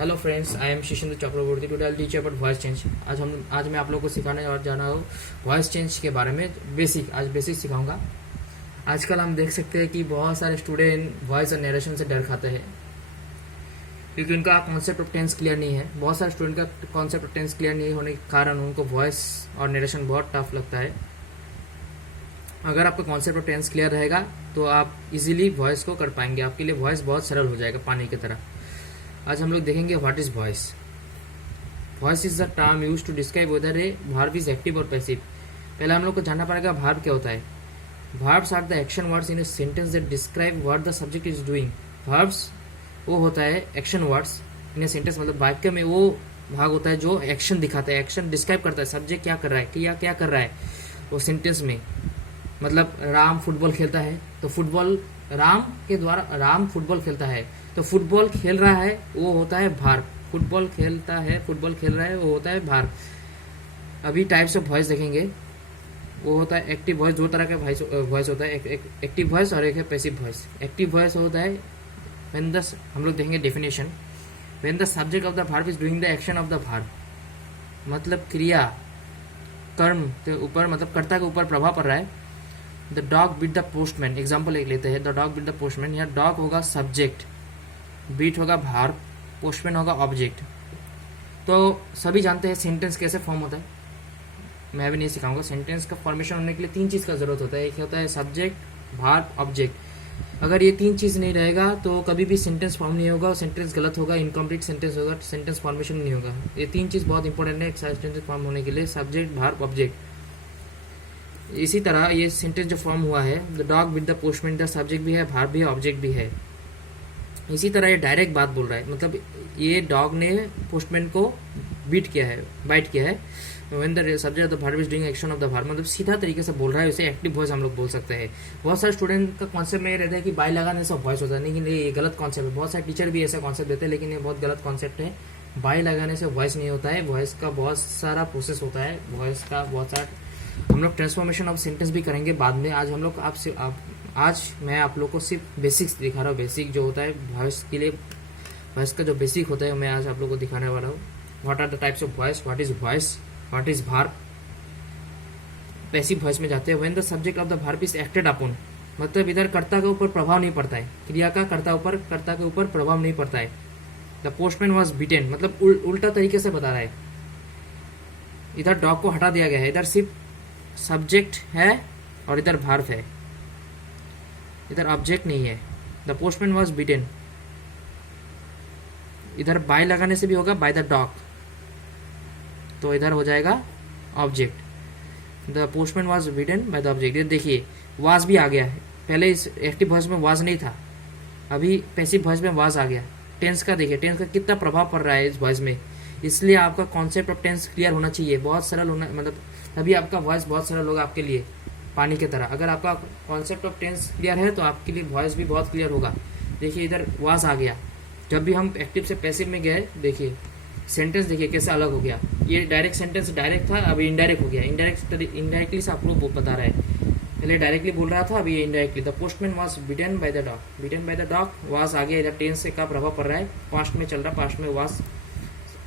Hello friends, I am Shishendra Chakravarti. Today I teach about voice change. आज मैं आप लोगों को सिखाने और जाना हूँ वॉइस चेंज के बारे में। आज बेसिक सिखाऊंगा। आजकल हम देख सकते हैं कि बहुत सारे स्टूडेंट वॉइस और नरेशन से डर खाते हैं क्योंकि उनका कॉन्सेप्ट ऑफ टेंस क्लियर नहीं है। बहुत सारे स्टूडेंट का कॉन्सेप्ट ऑफ टेंस क्लियर नहीं होने के कारण उनको वॉइस और नरेशन बहुत टफ लगता है। अगर आपका कॉन्सेप्ट ऑफ टेंस क्लियर रहेगा तो आप इजीली वॉइस को कर पाएंगे। आपके लिए वॉइस बहुत सरल हो जाएगा, पानी की तरह। आज हम लोग देखेंगे what is voice. Voice is the term use to describe whether a verb is active और पैसिव। पहले हम लोग को जानना पड़ेगा वर्ब क्या होता है। Verbs are the action words in a sentence that describe what the subject is doing. Verbs वो होता है action words in a sentence, मतलब वाक्य में वो भाग होता है जो एक्शन दिखाता है, एक्शन डिस्क्राइब करता है। सब्जेक्ट क्या कर रहा है, क्या कर रहा है वो सेंटेंस में। मतलब राम फुटबॉल खेलता है तो फुटबॉल राम के द्वारा राम फुटबॉल खेलता है तो फुटबॉल खेल रहा है वो होता है भार। फुटबॉल खेलता है, फुटबॉल खेल रहा है वो होता है भार। अभी टाइप्स ऑफ वॉइस देखेंगे। वो होता है एक्टिव वॉइस। दो तरह का वॉइस होता है, एक एक्टिव वॉइस और एक है पैसिव वॉइस। एक्टिव वॉइस होता है व्हेन द, हम लोग देखेंगे definition, when the subject of the verb is doing the action of the verb. मतलब क्रिया कर्म के ऊपर, मतलब कर्ता के ऊपर प्रभाव पड़ रहा है। The dog beat the postman, example एक लेते हैं। The dog beat the postman, यहाँ डॉग होगा सब्जेक्ट, बीट होगा भार, पोस्टमैन होगा ऑब्जेक्ट। तो सभी जानते हैं सेंटेंस कैसे फॉर्म होता है, मैं भी नहीं सिखाऊंगा। सेंटेंस का फॉर्मेशन होने के लिए तीन चीज़ का जरूरत होता है। एक होता है सब्जेक्ट, भार, ऑब्जेक्ट। अगर ये तीन चीज़ नहीं रहेगा तो कभी भी सेंटेंस फॉर्म नहीं होगा, सेंटेंस गलत होगा, इनकम्प्लीट सेंटेंस होगा, सेंटेंस फॉर्मेशन नहीं होगा। ये तीन चीज़ बहुत इंपॉर्टेंट है एक सेंटेंस फॉर्म होने के लिए, सब्जेक्ट, भार, ऑब्जेक्ट। इसी तरह ये सेंटेंस जो फॉर्म हुआ है, the dog with the postman, the subject भी है, भार भी है, ऑब्जेक्ट भी है। इसी तरह ये डायरेक्ट बात बोल रहा है, मतलब ये डॉग ने पोस्टमैन को बीट किया है, बाइट किया है। When the subject of the verb is doing action of the verb, मतलब सीधा तरीके से बोल रहा है, उसे एक्टिव वॉइस हम लोग बोल सकते हैं। बहुत सारे स्टूडेंट का कॉन्सेप्ट में ये रहता है कि बाई लगाने से वॉइस होता है, लेकिन ये गलत कॉन्सेप्ट है। बहुत सारे टीचर भी ऐसा कॉन्सेप्ट देते हैं, लेकिन ये बहुत गलत कॉन्सेप्ट है। बाई लगाने से वॉइस नहीं होता है, वॉइस का बहुत सारा प्रोसेस होता है, वॉइस का बहुत सारा। हम लोग ट्रांसफॉर्मेशन ऑफ सेंटेंस भी करेंगे बाद में। आज हम लोग आज मैं आप लोग को सिर्फ बेसिक्स दिखा रहा हूँ। बेसिक जो होता है वॉइस के लिए, वॉइस का जो बेसिक होता है मैं आज आप लोग को दिखाने वाला हूँ। What are the types of voice, what is voice, what is verb. Passive voice में जाते हैं। When the subject of the verb is acted upon, मतलब इधर कर्ता के ऊपर प्रभाव नहीं पड़ता है, क्रिया का कर्ता के ऊपर प्रभाव नहीं पड़ता है। द पोस्टमैन वॉज बीटेन, मतलब उल्टा तरीके से बता रहा है। इधर डॉग को हटा दिया गया है, इधर सिर्फ सब्जेक्ट है और इधर वर्ब है, इधर ऑब्जेक्ट नहीं है। द पोस्टमैन वॉज बीटेन, इधर बाय लगाने से भी होगा बाय द डॉग, तो इधर हो जाएगा object. The postman was beaten by the object. ये देखिए वाज भी आ गया है, पहले इस एक्टिव वॉइस में वाज नहीं था, अभी पैसिव वॉइस में वाज आ गया। टेंस का देखिए, टेंस का कितना प्रभाव पड़ रहा है इस वॉइस में। इसलिए आपका कॉन्सेप्ट ऑफ टेंस क्लियर होना चाहिए, बहुत सरल होना, मतलब तभी आपका वॉइस बहुत सरल होगा आपके लिए, पानी की तरह। अगर आपका कॉन्सेप्ट ऑफ टेंस क्लियर है तो आपके लिए वॉइस भी बहुत क्लियर होगा। देखिए इधर वाज आ गया, जब भी हम एक्टिव से पैसिव में गए, देखिए सेंटेंस देखिए कैसे अलग हो गया। ये डायरेक्ट सेंटेंस डायरेक्ट था, अभी इनडायरेक्ट हो गया। इनडायरेक्टली से आप लोग बता रहे हैं, पहले डायरेक्टली बोल रहा था, अभी ये indirectly. The postman was beaten by the dog, beaten by the dog, was आ गया। इधर टेंस का प्रभाव पड़ रहा है, पास्ट में चल रहा, पास्ट में वाज।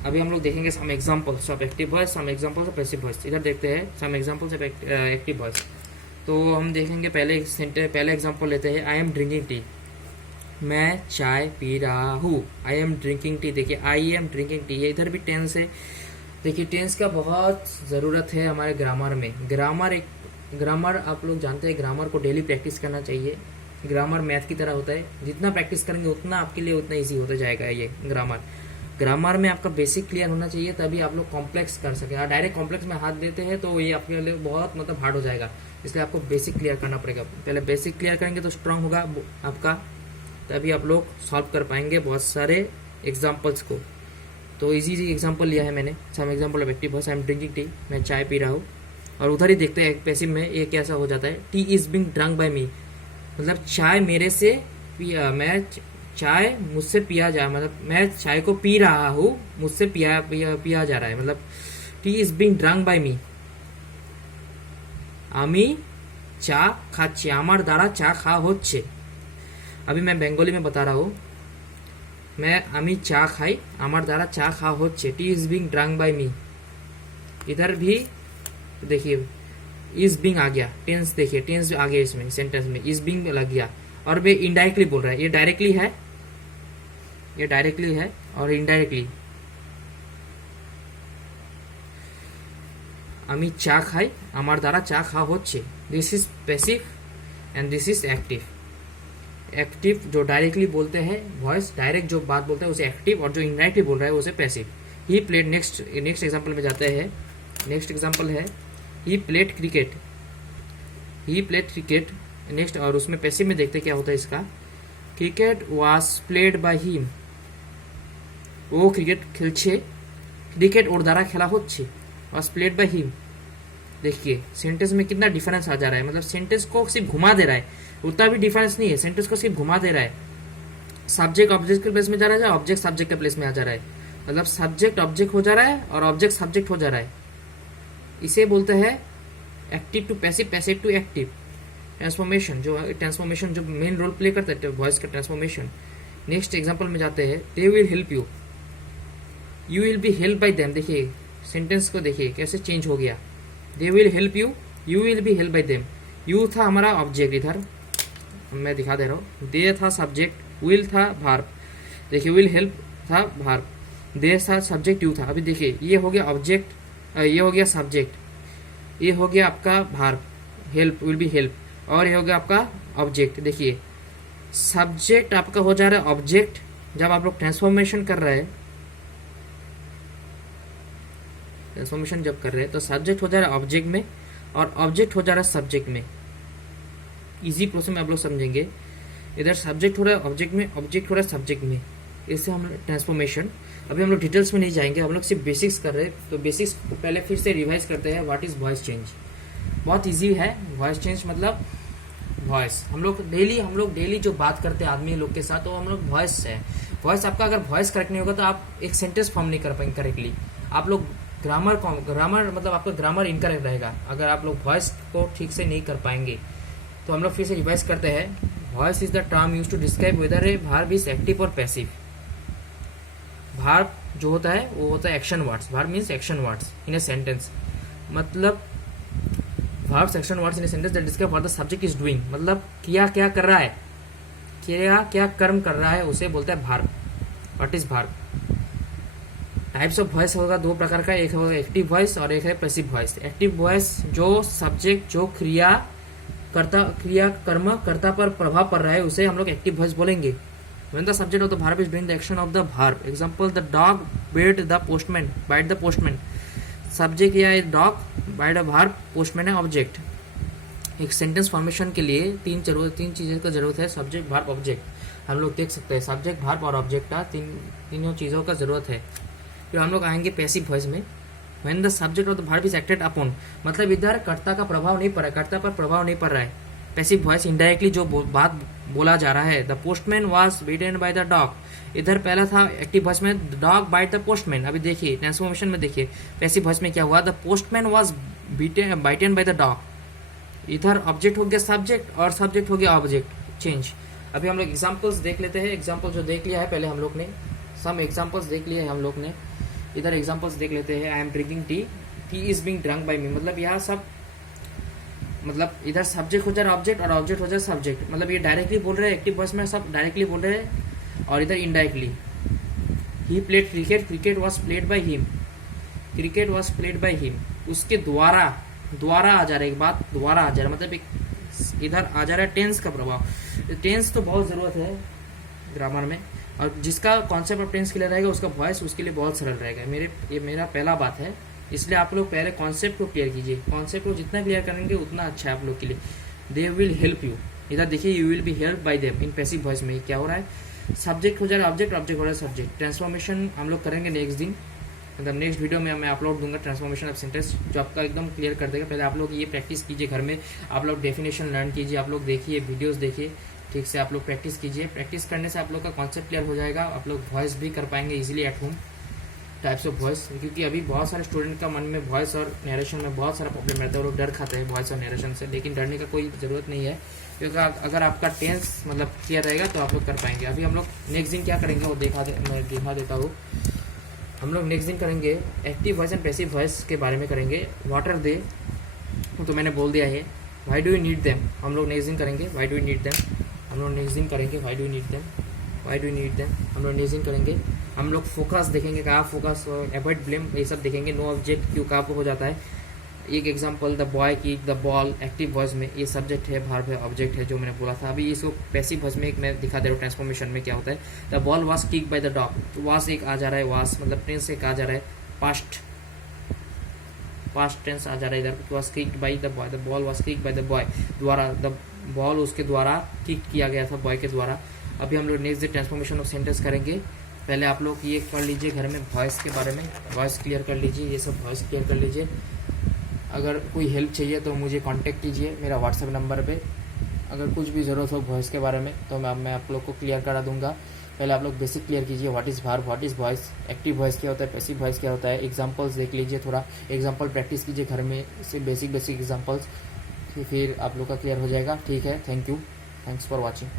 अभी हम लोग देखेंगे some examples of active voice, some examples of passive voice. इधर देखते हैं some examples of active voice. तो हम देखेंगे पहले एग्जांपल लेते हैं। आई एम ड्रिंकिंग टी, मैं चाय पी रहा हूँ। आई एम ड्रिंकिंग टी, देखिए आई एम ड्रिंकिंग टी, ये इधर भी टेंस है। देखिए टेंस का बहुत ज़रूरत है हमारे ग्रामर में। ग्रामर आप लोग जानते हैं, ग्रामर को डेली प्रैक्टिस करना चाहिए। ग्रामर मैथ की तरह होता है, जितना प्रैक्टिस करेंगे उतना आपके लिए उतना ईजी होता जाएगा ये ग्रामर में आपका बेसिक क्लियर होना चाहिए, तभी आप लोग कॉम्प्लेक्स कर सके। डायरेक्ट कॉम्प्लेक्स में हाथ देते हैं तो ये आपके लिए बहुत मतलब हार्ड हो जाएगा, इसलिए आपको बेसिक क्लियर करना पड़ेगा। पहले बेसिक क्लियर करेंगे तो स्ट्रांग होगा आपका, तभी आप लोग सॉल्व कर पाएंगे बहुत सारे एग्जाम्पल्स को। तो इजी एग्जाम्पल लिया है मैंने, some example of active voice. I am drinking tea, मैं चाय पी रहा हूँ। और उधर ही देखते हैं पैसिव में ये कैसा हो जाता है। Tea is being drunk by me, मतलब चाय मेरे से पिया, मैं चाय मुझसे पिया जा, मतलब मैं चाय को पी रहा हूँ, मुझसे पिया जा रहा है। मतलब tea is being drunk by me, আমি চা খাচ্ছি, আমার দ্বারা চা খাওয়া হচ্ছে। अभी मैं बंगाली में बता रहा हूँ। मैं আমি চা খাই আমার দ্বারা চা খাওয়া হচ্ছে tea is being drunk by me इधर भी देखिए इज बीइंग आ गया टेंस देखिए टेंस आ गया इसमें सेंटेंस में इज बीइंग लग गया और वे इनडायरेक्टली बोल रहा है ये डायरेक्टली है और इनडायरेक्टली আমি চা খাই আমার দ্বারা চা খাওয়া হচ্ছে this is passive and this is active active जो डायरेक्टली बोलते हैं वॉइस डायरेक्ट जो बात बोलते हैं उसे एक्टिव और जो इनडायरेक्टली बोल रहा है उसे passive he played next example में जाते हैं नेक्स्ट एग्जांपल है ही प्लेड क्रिकेट नेक्स्ट और उसमें पैसिव में देखते क्या होता है इसका cricket was played by him वो क्रिकेट खेलছে क्रिकेट ওর দ্বারা খেলা হচ্ছে वाज प्लेड बाय हिम देखिए सेंटेंस में कितना डिफरेंस आ जा रहा है मतलब सेंटेंस को सिर्फ घुमा दे रहा है उतना भी डिफरेंस नहीं है सेंटेंस को सिर्फ घुमा दे रहा है सब्जेक्ट ऑब्जेक्ट के प्लेस में जा रहा है ऑब्जेक्ट सब्जेक्ट के प्लेस में आ जा रहा है मतलब सब्जेक्ट ऑब्जेक्ट हो जा रहा है और ऑब्जेक्ट सब्जेक्ट हो जा रहा है इसे बोलते हैं active to passive passive to active transformation जो मेन रोल प्ले करता है वॉइस का ट्रांसफॉर्मेशन नेक्स्ट एग्जांपल में जाते हैं they will help you will be help by them देखिए सेंटेंस को देखिए कैसे चेंज हो गया they will help you will be help by them you था हमारा ऑब्जेक्ट इधर मैं दिखा दे रहा हूँ दे था सब्जेक्ट विल था भार्ब देखिए विल हेल्प था भार्ब दे था सब्जेक्ट यू था अभी देखिए ये हो गया ऑब्जेक्ट ये हो गया सब्जेक्ट ये हो गया आपका verb help will be help और ये हो गया आपका ऑब्जेक्ट देखिए सब्जेक्ट आपका हो जा रहा है ऑब्जेक्ट जब आप लोग ट्रांसफॉर्मेशन कर रहे हैं तो सब्जेक्ट हो जा रहा है ऑब्जेक्ट में और ऑब्जेक्ट हो जा रहा है सब्जेक्ट में इजी प्रोसेस में आप लोग समझेंगे इधर सब्जेक्ट हो रहा है ऑब्जेक्ट में ऑब्जेक्ट हो रहा है सब्जेक्ट में इससे हम ट्रांसफॉर्मेशन अभी हम लोग डिटेल्स में नहीं जाएंगे हम लोग सिर्फ बेसिक्स कर रहे हैं तो बेसिक्स को पहले फिर से रिवाइज करते हैं व्हाट इज वॉइस चेंज बहुत इजी है वॉइस चेंज मतलब वॉइस हम लोग डेली जो बात करते हैं आदमी लोग के साथ तो हम लोग वॉइस है वॉइस आपका अगर वॉइस करेक्ट नहीं होगा तो आप एक सेंटेंस फॉर्म नहीं कर पाएंगे करेक्टली आप लोग ग्रामर मतलब आपका ग्रामर इनकरेक्ट रहेगा अगर आप लोग वॉइस को ठीक से नहीं कर पाएंगे तो हम लोग फिर से रिवाइज करते हैं voice is the term use to describe whether a verb is active और पैसिव भार्ब जो होता है वो होता है action words verb means action words in a sentence मतलब verb action words in a sentence that describe what the subject is doing मतलब क्या कर रहा है क्या कर्म कर रहा है उसे बोलता है verb what is verb types of voice होगा दो प्रकार का एक होगा एक्टिव वॉइस और एक है पैसिव वॉइस एक्टिव वॉइस जो सब्जेक्ट जो कर्ता पर प्रभाव पड़ रहा है उसे हम लोग एक्टिव वॉइस बोलेंगे when the subject of the verb is doing the action of the verb example the dog bite the postman subject या dog bite the verb postman है ऑब्जेक्ट एक सेंटेंस फॉर्मेशन के लिए तीन चीज़ों का जरूरत है सब्जेक्ट वर्ब ऑब्जेक्ट हम लोग देख सकते हैं सब्जेक्ट वर्ब और ऑब्जेक्ट का तीनों चीज़ों का जरूरत है फिर हम लोग आएंगे पैसिव वॉइस में when the subject of the verb is acted upon मतलब इधर कर्ता का प्रभाव नहीं पड़ रहा है कर्ता पर प्रभाव नहीं पड़ रहा है पैसिव वॉइस इनडायरेक्टली जो बात बोला जा रहा है the postman was beaten by the dog इधर पहला था एक्टिव वॉइस में डॉग बाइट द पोस्टमैन अभी देखिए ट्रांसफॉर्मेशन में देखिए पैसिव वॉइस में क्या हुआ the postman was bitten by the dog इधर ऑब्जेक्ट हो गया सब्जेक्ट और सब्जेक्ट हो गया ऑब्जेक्ट चेंज अभी हम लोग एग्जाम्पल्स देख लेते हैं एग्जाम्पल जो देख लिया है पहले हम लोग ने सम एग्जाम्पल्स देख लिए हैं हम लोग ने इधर एग्जाम्पल्स देख लेते हैं I am drinking tea is being drunk by me मतलब यहाँ सब मतलब इधर सब्जेक्ट हो जाए ऑब्जेक्ट और ऑब्जेक्ट हो जाए सब्जेक्ट मतलब ये डायरेक्टली बोल रहे हैं एक्टिव वॉइस में सब डायरेक्टली बोल रहे हैं और इधर indirectly he played cricket was played by him उसके द्वारा आ जा रहा है एक बात द्वारा आ जा रहा है मतलब एक इधर आ जा रहा है टेंस का प्रभाव टेंस तो बहुत ज़रूरत है ग्रामर में और जिसका कॉन्सेप्ट ऑफ टेंस क्लियर रहेगा उसका वॉइस उसके लिए बहुत सरल रहेगा ये मेरा पहला बात है इसलिए आप लोग पहले कॉन्सेप्ट को क्लियर कीजिए कॉन्सेप्ट को जितना क्लियर करेंगे उतना अच्छा है आप लोग के लिए दे विल हेल्प यू इधर देखिए you will be help by them in passive voice में क्या हो रहा है सब्जेक्ट हो जा रहा है ऑब्जेक्ट हो रहा है सब्जेक्ट ट्रांसफॉर्मेशन हम लोग करेंगे नेक्स्ट दिन मतलब नेक्स्ट वीडियो में मैं अपलोड दूंगा ट्रांसफॉर्मेशन ऑफ सेंटेंस जो आपका एकदम क्लियर कर देगा पहले आप लोग ये प्रैक्टिस कीजिए घर में आप लोग डेफिनेशन लर्न कीजिए आप लोग देखिए वीडियोस देखिए ठीक से आप लोग प्रैक्टिस कीजिए प्रैक्टिस करने से आप लोग का कॉन्सेप्ट क्लियर हो जाएगा आप लोग वॉइस भी कर पाएंगे easily at home types of voice, क्योंकि अभी बहुत सारे स्टूडेंट का मन में वॉइस और नरेशन में बहुत सारा प्रॉब्लम रहता है, वो लोग डर खाते हैं वॉइस और नरेशन से, लेकिन डरने का कोई ज़रूरत नहीं है, क्योंकि अगर आपका टेंस मतलब क्लियर रहेगा तो आप लोग कर पाएंगे। अभी हम लोग नेक्स्ट दिन क्या करेंगे वो मैं दिखा देता हूँ। हम लोग नेक्स्ट दिन करेंगे active voice and passive voice के बारे में करेंगे। वाटर दे तो मैंने बोल दिया है, why do you need them हम लोग नेक्स्ट दिन करेंगे, why do you need them हम लोग नेक्स्ट दिन करेंगे, why do you need them, why do you need them हम लोग नेक्स्ट दिन करेंगे। हम लोग फोकस देखेंगे, कहाँ फोकस, अवॉइड ब्लेम, ये सब देखेंगे। नो ऑब्जेक्ट क्यों कहाँ हो जाता है, एक example, the boy kick the ball, active voice में ये सब्जेक्ट है, वर्ब है, ऑब्जेक्ट है, जो मैंने बोला था। अभी इसको पैसिव वॉइस में एक मैं दिखा दे रहा हूँ ट्रांसफॉर्मेशन में क्या होता है। The ball was kick bye the dog, तो वास एक आ जा रहा है, वास मतलब टेंस एक आ जा रहा है, पास्ट टेंस आ जा रहा है इधर, was kicked by the boy, the ball was kicked by the boy, द्वारा, द बॉल उसके द्वारा किक किया गया था, बॉय के द्वारा। अभी हम लोग next day transformation of sentence करेंगे। पहले आप लोग ये कर लीजिए घर में वॉइस के बारे में, वॉइस क्लियर कर लीजिए, ये सब वॉइस क्लियर कर लीजिए। अगर कोई हेल्प चाहिए तो मुझे कांटेक्ट कीजिए मेरा व्हाट्सएप नंबर पे। अगर कुछ भी ज़रूरत हो वॉइस के बारे में तो मैं आप लोग को क्लियर करा दूंगा। पहले आप लोग बेसिक क्लियर कीजिए, what is verb, what is voice, active voice क्या होता है, पैसिव वॉइस क्या होता है। एग्जांपल्स देख लीजिए, थोड़ा एग्जांपल प्रैक्टिस कीजिए घर में से, बेसिक एग्जांपल्स, फिर आप लोग का क्लियर हो जाएगा। ठीक है, thank you, thanks for watching.